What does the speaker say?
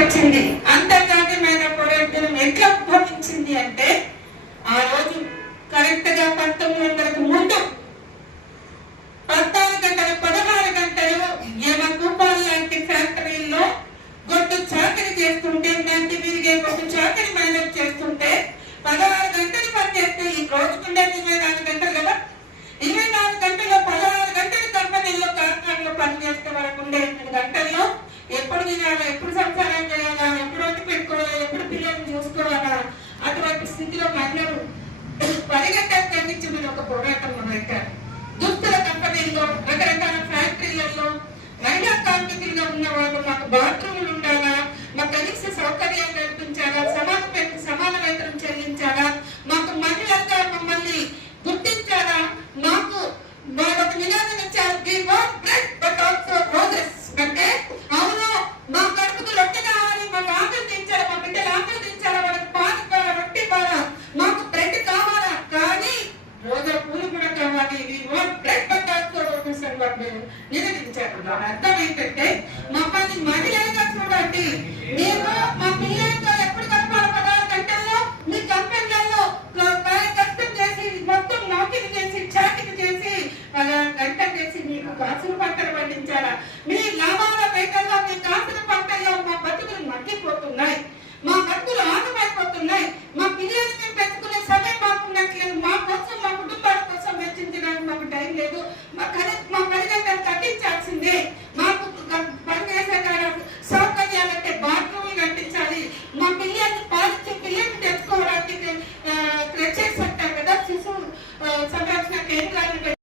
వచ్చింది. అంతర్జాతీయమైన పోరాటం ఎట్లా ఉద్భవించింది అంటే ఆ రోజు కరెక్ట్ గా 1900కు ముందు 14 గంటలు 16 గంటలు యమకూపాల్ లాంటి ఫ్యాక్టరీల్లో గొడ్డు చాకరీ చేస్తుంటే, నంటి విరిగే గొడ్డు చాకరీ మేనేజ్ చేస్తుంటే 16 గంటలు పనిచేస్తే ఈ రోజుకుండేది 24 గంటలు కదా. 24 గంటల్లో 16 గంటలు కంపెనీల్లో కార్ఖానలో పనిచేస్తే వరకు ఉండే 8 గంటల్లో ఎప్పుడు తినాలా, ఎప్పుడు సంసారం చేయాలా, ఎప్పుడు వంటి పెట్టుకోవాలా, ఎప్పుడు పిల్లల్ని చూసుకోవాలా, అటువంటి స్థితిలో మహిళలు 10 గంటలు తగ్గించి మీరు ఒక పోరాటం మొదలెట్టారు. దుస్తుల కంపెనీల్లో, రకరకాల ఫ్యాక్టరీలలో మహిళా కార్మికులుగా ఉన్న వాళ్ళు మాకు బాత్రూములు ఉండాలా, మాకు కనీస సౌకర్యాలు కల్పించాలా, సమాన వేతనం చెల్లించాలా, మాకు మహిళలుగా మమ్మల్ని గుర్తించాలా, మాకు వాళ్ళకు నినాదం ఇచ్చారు అంటే అవును మా కడుపుకు రొట్టె కావాలి, మాకు ఆకలి తీర్చాలి, మా బిడ్డలు ఆకలి తీర్చాలా, వాళ్ళకి పాలు కావాలా, రొట్టె కావాలా, మాకు బ్రెడ్ కావాలా, కానీ రోజా పూలు కూడా కావాలి, బ్రెడ్ నివేదించారు. దాని అర్థం ఏంటంటే మమ్మల్ని మహిళలుగా చూడండి, మేము మా పిల్లలతో ఎప్పుడు గడపాలి 16 గంటల్లో మీ కంపెనీలలో కష్టం చేసి మొత్తం నౌకరీ చేసి చాకిరీ చేసి 16 గంటలు చేసి మీకు కాసులు పంటలు పండించాలా, మీ